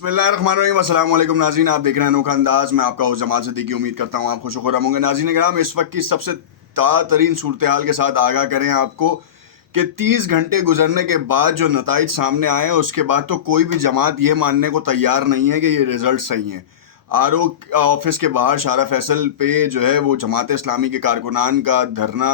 बिस्मिल्लाहिर्रहमानिर्रहीम। अस्सलाम वालेकुम नाज़रीन, आप देख रहे हैं अनोखा अंदाज। मैं आपका होस्ट जमाल सिद्दीकी। उम्मीद करता हूँ आप खुश व खुर्रम होंगे। नाज़रीन कराम, इस वक्त की सबसे ताज़ा तरीन सूरत हाल के साथ आगाह करें आपको कि 30 घंटे गुजरने के बाद जो नताइज सामने आए हैं, उसके बाद तो कोई भी जमात ये मानने को तैयार नहीं है कि ये रिज़ल्ट सही हैं। आर ओ ऑफिस के बाहर शारा फैसल पे जो है वो जमात इस्लामी के कारकुनान का धरना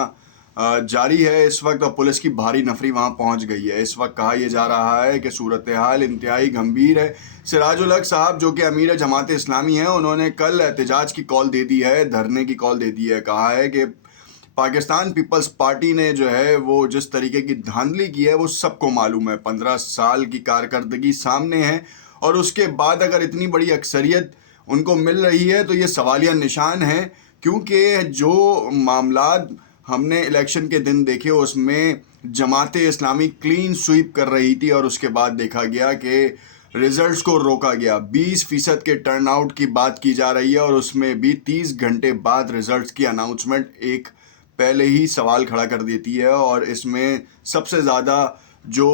जारी है इस वक्त, और पुलिस की भारी नफरी वहाँ पहुँच गई है। इस वक्त कहा यह जा रहा है कि सूरत हाल इंतहाई गंभीर है। सिराजुल हक साहब जो कि अमीर जमात इस्लामी हैं, उन्होंने कल एहतजाज की कॉल दे दी है, धरने की कॉल दे दी है। कहा है कि पाकिस्तान पीपल्स पार्टी ने जो है वो जिस तरीके की धांधली की है वो सबको मालूम है। 15 साल की कारकर्दगी सामने है, और उसके बाद अगर इतनी बड़ी अक्सरियत उनको मिल रही है तो ये सवालिया निशान है, क्योंकि जो मामलात हमने इलेक्शन के दिन देखे उसमें जमात इस्लामी क्लीन स्वीप कर रही थी, और उसके बाद देखा गया कि रिजल्ट्स को रोका गया। 20% के टर्न आउट की बात की जा रही है, और उसमें भी 30 घंटे बाद रिजल्ट्स की अनाउंसमेंट एक पहले ही सवाल खड़ा कर देती है। और इसमें सबसे ज़्यादा जो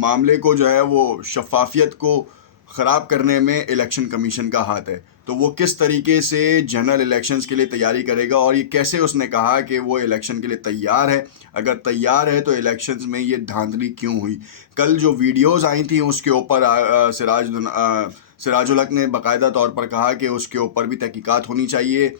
मामले को जो है वो शफाफियत को ख़राब करने में इलेक्शन कमीशन का हाथ है। तो वो किस तरीके से जनरल इलेक्शंस के लिए तैयारी करेगा, और ये कैसे उसने कहा कि वो इलेक्शन के लिए तैयार है। अगर तैयार है तो इलेक्शंस में ये धांधली क्यों हुई। कल जो वीडियोस आई थी उसके ऊपर सिराजुल हक ने बाकायदा तौर पर कहा कि उसके ऊपर भी तहकीकात होनी चाहिए।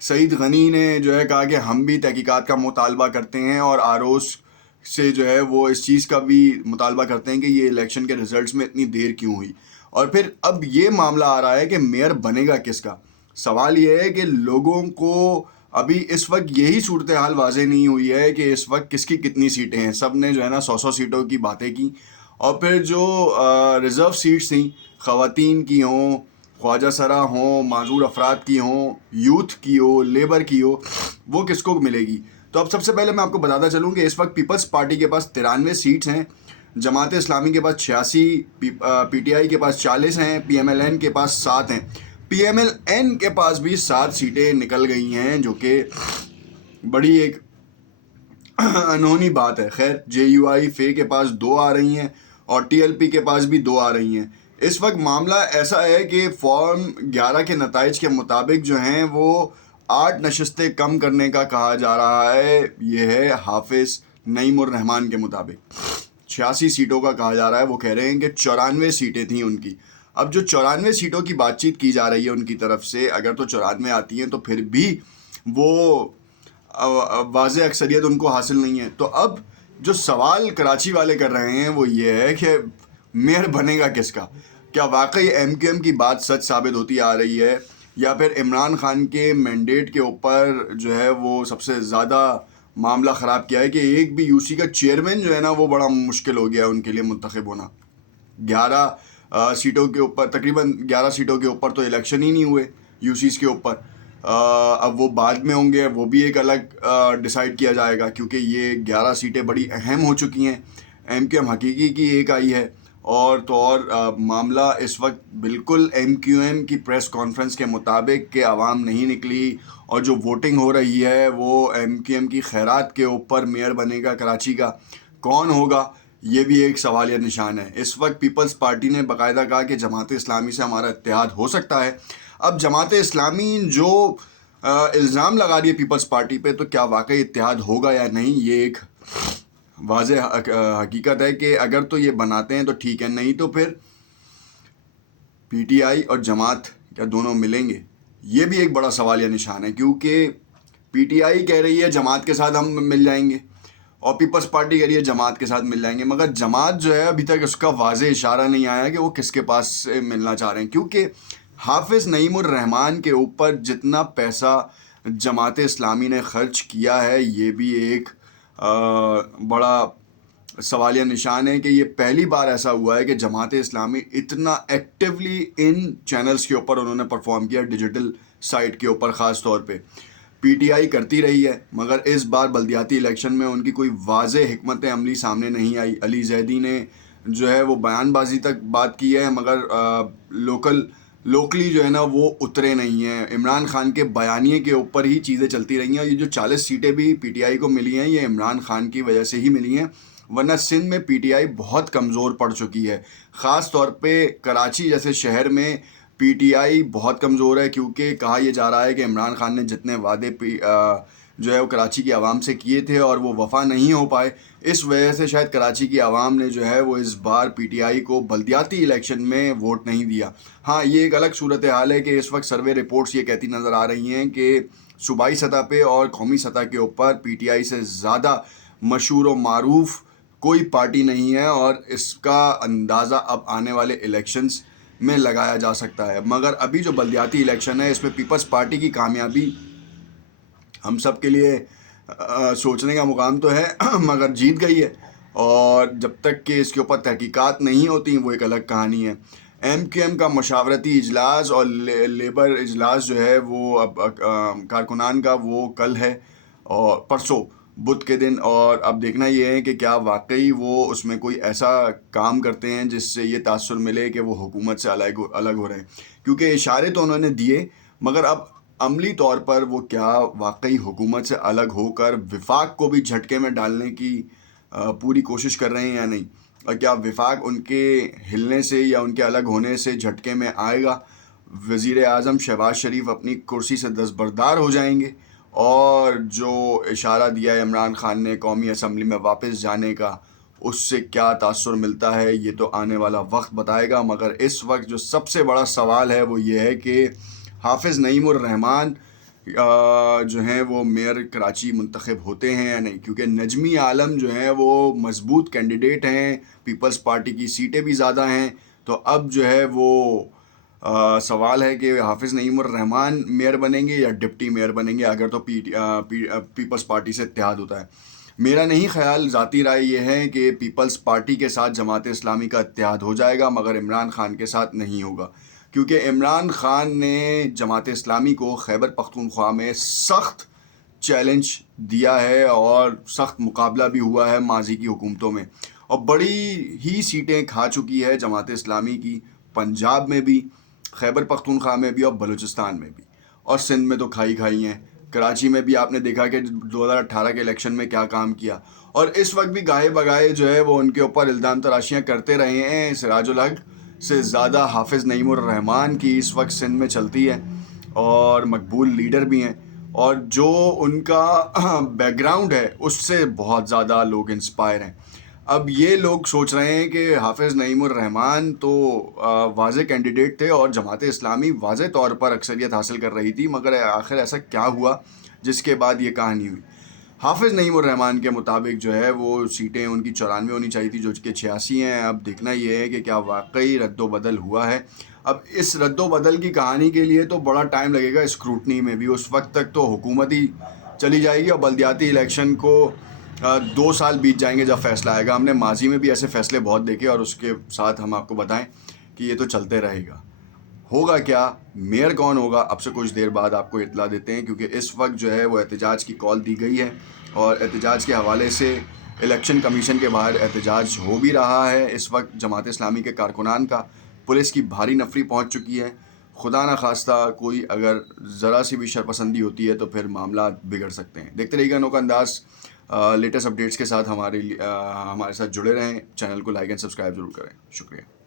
सईद गनी ने जो है कहा कि हम भी तहकीकात का मुतालबा करते हैं, और आरोस से जो है वो इस चीज़ का भी मुतालबा करते हैं कि ये इलेक्शन के रिजल्ट्स में इतनी देर क्यों हुई। और फिर अब ये मामला आ रहा है कि मेयर बनेगा किसका। सवाल ये है कि लोगों को अभी इस वक्त यही सूरत हाल वाज़ेह नहीं हुई है कि इस वक्त किसकी कितनी सीटें हैं। सब ने जो है ना 100 सीटों की बातें की, और फिर जो रिज़र्व सीट्स थी, ख़वातीन की हों, ख्वाजा सरा हों, माजूर अफराद की हों, यूथ की हो, लेबर की हो, वो किसको मिलेगी। तो अब सबसे पहले मैं आपको बताता चलूँ कि इस वक्त पीपल्स पार्टी के पास 93 सीट्स हैं, जमात इस्लामी के पास 86, पीटीआई के पास 40 हैं, पीएमएलएन के पास 7 हैं। पीएमएलएन के पास भी 7 सीटें निकल गई हैं, जो कि बड़ी एक अनहोनी बात है। खैर, जेयूआई फे के पास 2 आ रही हैं, और टीएलपी के पास भी 2 आ रही हैं। इस वक्त मामला ऐसा है कि फॉर्म 11 के नताइज के मुताबिक जो हैं वो 8 नशस्तें कम करने का कहा जा रहा है। ये है हाफिज़ नईमुर रहमान के मुताबिक 86 सीटों का कहा जा रहा है। वो कह रहे हैं कि 94 सीटें थी उनकी। अब जो 94 सीटों की बातचीत की जा रही है उनकी तरफ से, अगर तो 94 आती हैं तो फिर भी वो वाज़ेह अक्सरियत उनको हासिल नहीं है। तो अब जो सवाल कराची वाले कर रहे हैं वो ये है कि मेयर बनेगा किसका। क्या वाकई एमक्यूएम की बात सच साबित होती आ रही है, या फिर इमरान खान के मैंडेट के ऊपर जो है वो सबसे ज़्यादा मामला ख़राब किया है कि एक भी यूसी का चेयरमैन जो है ना वो बड़ा मुश्किल हो गया है उनके लिए मुंतखब होना। 11 सीटों के ऊपर, तकरीबन 11 सीटों के ऊपर तो इलेक्शन ही नहीं हुए यूसीस के ऊपर। अब वो बाद में होंगे, वो भी एक अलग डिसाइड किया जाएगा, क्योंकि ये 11 सीटें बड़ी अहम हो चुकी हैं। एमक्यूएम हकीकी की एक आई है, और तो और मामला इस वक्त बिल्कुल एमक्यूएम की प्रेस कॉन्फ्रेंस के मुताबिक कि आवाम नहीं निकली, और जो वोटिंग हो रही है वो एमक्यूएम की खैरात के ऊपर मेयर बनेगा कराची का कौन होगा, ये भी एक सवालिया निशान है। इस वक्त पीपल्स पार्टी ने बाकायदा कहा कि जमात इस्लामी से हमारा इत्तेहाद हो सकता है। अब जमात इस्लामी जो इल्ज़ाम लगा रही है पीपल्स पार्टी पे, तो क्या वाकई इत्तेहाद होगा या नहीं, ये एक वाज़ेह हकीकत है कि अगर तो ये बनाते हैं तो ठीक है, नहीं तो फिर पीटीआई और जमात क्या दोनों मिलेंगे, ये भी एक बड़ा सवालिया निशान है। क्योंकि पीटीआई कह रही है जमात के साथ हम मिल जाएंगे, और पीपल्स पार्टी कह रही है जमात के साथ मिल जाएंगे, मगर जमात जो है अभी तक उसका वाज़ेह इशारा नहीं आया कि वो किसके पास से मिलना चाह रहे हैं। क्योंकि हाफिज़ नईमुर रहमान के ऊपर जितना पैसा जमात इस्लामी ने खर्च किया है, ये भी एक बड़ा सवालिया निशान है कि ये पहली बार ऐसा हुआ है कि जमात इस्लामी इतना एक्टिवली इन चैनल्स के ऊपर उन्होंने परफॉर्म किया, डिजिटल साइट के ऊपर ख़ास तौर पे। पीटीआई करती रही है, मगर इस बार बल्दियाती इलेक्शन में उनकी कोई वाज़ेह हिकमत अमली सामने नहीं आई। अली जैदी ने जो है वो बयानबाजी तक बात की है, मगर लोकली जो है ना वो उतरे नहीं हैं। इमरान खान के बयानिए के ऊपर ही चीज़ें चलती रही हैं, और ये जो 40 सीटें भी पीटीआई को मिली हैं ये इमरान खान की वजह से ही मिली हैं। ورنہ سندھ میں پی ٹی آئی بہت کمزور پڑ چکی ہے. خاص طور پہ کراچی جیسے شہر میں پی ٹی آئی بہت کمزور ہے، کیونکہ کہا یہ جا رہا ہے کہ عمران خان نے جتنے وعدے جو ہے وہ کراچی کی عوام سے کیے تھے اور وہ وفا نہیں ہو پائے. اس وجہ سے شاید کراچی کی عوام نے جو ہے وہ اس بار پی ٹی آئی کو بلدیاتی الیکشن میں ووٹ نہیں دیا. ہاں یہ ایک الگ صورتحال ہے کہ اس وقت سروے رپورٹس یہ کہتی نظر آ رہی ہیں کہ صوبائی سطح پہ اور قومی سطح کے اوپر پی ٹی آئی سے زیادہ مشہور و معروف کوئی پارٹی نہیں ہے، اور اس کا اندازہ اب آنے والے الیکشنز میں لگایا جا سکتا ہے. مگر ابھی جو بلدیاتی الیکشن ہے اس میں پیپلز پارٹی کی کامیابی ہم سب کے لیے سوچنے کا مقام تو ہے، مگر جیت گئی ہے. اور جب تک کہ اس کے اوپر تحقیقات نہیں ہوتی وہ ایک الگ کہانی ہے. ایم کیو ایم کا مشاورتی اجلاس اور لیبر اجلاس جو ہے وہ اب کارکنان کا وہ کل ہے اور پرسوں بدھ کے دن، اور اب دیکھنا یہ ہے کہ کیا واقعی وہ اس میں کوئی ایسا کام کرتے ہیں جس سے یہ تاثر ملے کہ وہ حکومت سے الگ ہو رہے ہیں. کیونکہ اشارے تو انہوں نے دیے، مگر اب عملی طور پر وہ کیا واقعی حکومت سے الگ ہو کر وفاق کو بھی جھٹکے میں ڈالنے کی پوری کوشش کر رہے ہیں یا نہیں، اور کیا وفاق ان کے ہلنے سے یا ان کے الگ ہونے سے جھٹکے میں آئے گا. وزیر اعظم شہباز شریف اپنی کرسی سے دستبردار ہو جائیں گے، اور جو اشارہ دیا ہے عمران خان نے قومی اسمبلی میں واپس جانے کا، اس سے کیا تاثر ملتا ہے یہ تو آنے والا وقت بتائے گا. مگر اس وقت جو سب سے بڑا سوال ہے وہ یہ ہے کہ حافظ نعیم الرحمن جو ہیں وہ میئر کراچی منتخب ہوتے ہیں یا نہیں، کیونکہ نجمی عالم جو ہیں وہ مضبوط کینڈیڈیٹ ہیں، پیپلز پارٹی کی سیٹیں بھی زیادہ ہیں. تو اب جو ہے وہ سوال ہے کہ حافظ نعیم الرحمن میئر بنیں گے یا ڈپٹی میئر بنیں گے اگر تو پیپلز پارٹی سے اتحاد ہوتا ہے. میرا نہیں خیال، ذاتی رائے یہ ہے کہ پیپلز پارٹی کے ساتھ جماعت اسلامی کا اتحاد ہو جائے گا، مگر عمران خان کے ساتھ نہیں ہوگا. کیونکہ عمران خان نے جماعت اسلامی کو خیبر پختونخوا میں سخت چیلنج دیا ہے اور سخت مقابلہ بھی ہوا ہے ماضی کی حکومتوں میں، اور بڑی ہی سیٹیں کھا چکی ہے جماعت اسلامی کی، پنجاب میں بھی، خیبر پختونخوا میں بھی اور بلوچستان میں بھی، اور سندھ میں تو کھائی ہیں. کراچی میں بھی آپ نے دیکھا کہ 2018 کے الیکشن میں کیا کام کیا، اور اس وقت بھی گاہے بگاہے جو ہے وہ ان کے اوپر الزام تراشیاں کرتے رہے ہیں. سراج الحق سے زیادہ حافظ نعیم الرحمن کی اس وقت سندھ میں چلتی ہے، اور مقبول لیڈر بھی ہیں، اور جو ان کا بیک گراؤنڈ ہے اس سے بہت زیادہ لوگ انسپائر ہیں. اب یہ لوگ سوچ رہے ہیں کہ حافظ نعیم الرحمن تو واضح کینڈیڈیٹ تھے اور جماعت اسلامی واضح طور پر اکثریت حاصل کر رہی تھی، مگر آخر ایسا کیا ہوا جس کے بعد یہ کہانی ہوئی. حافظ نعیم الرحمن کے مطابق جو ہے وہ سیٹیں ان کی 94 ہونی چاہیے تھی، جو کہ 86 ہیں. اب دیکھنا یہ ہے کہ کیا واقعی رد و بدل ہوا ہے. اب اس رد و بدل کی کہانی کے لیے تو بڑا ٹائم لگے گا اسکروٹنی میں بھی، اس وقت تک تو حکومت ہی چلی جائے گی، اور بلدیاتی الیکشن کو 2 سال بیت جائیں گے جب فیصلہ آئے گا. ہم نے ماضی میں بھی ایسے فیصلے بہت دیکھے، اور اس کے ساتھ ہم آپ کو بتائیں کہ یہ تو چلتے رہے گا. ہوگا کیا، میئر کون ہوگا، اب سے کچھ دیر بعد آپ کو اطلاع دیتے ہیں، کیونکہ اس وقت جو ہے وہ احتجاج کی کال دی گئی ہے، اور احتجاج کے حوالے سے الیکشن کمیشن کے باہر احتجاج ہو بھی رہا ہے. اس وقت جماعت اسلامی کے کارکنان کا پولیس کی بھاری نفری پہنچ چکی ہے. خدا نہ خواستہ کوئی اگر ذرا سی بھی شرپسندی ہوتی ہے تو پھر معاملات بگڑ سکتے ہیں. دیکھتے رہیے گا انوکھا انداز. لیٹسٹ اپڈیٹس کے ساتھ ہمارے ساتھ جڑے رہیں. چینل کو لائک اینڈ سبسکرائب ضرور کریں. شکریہ.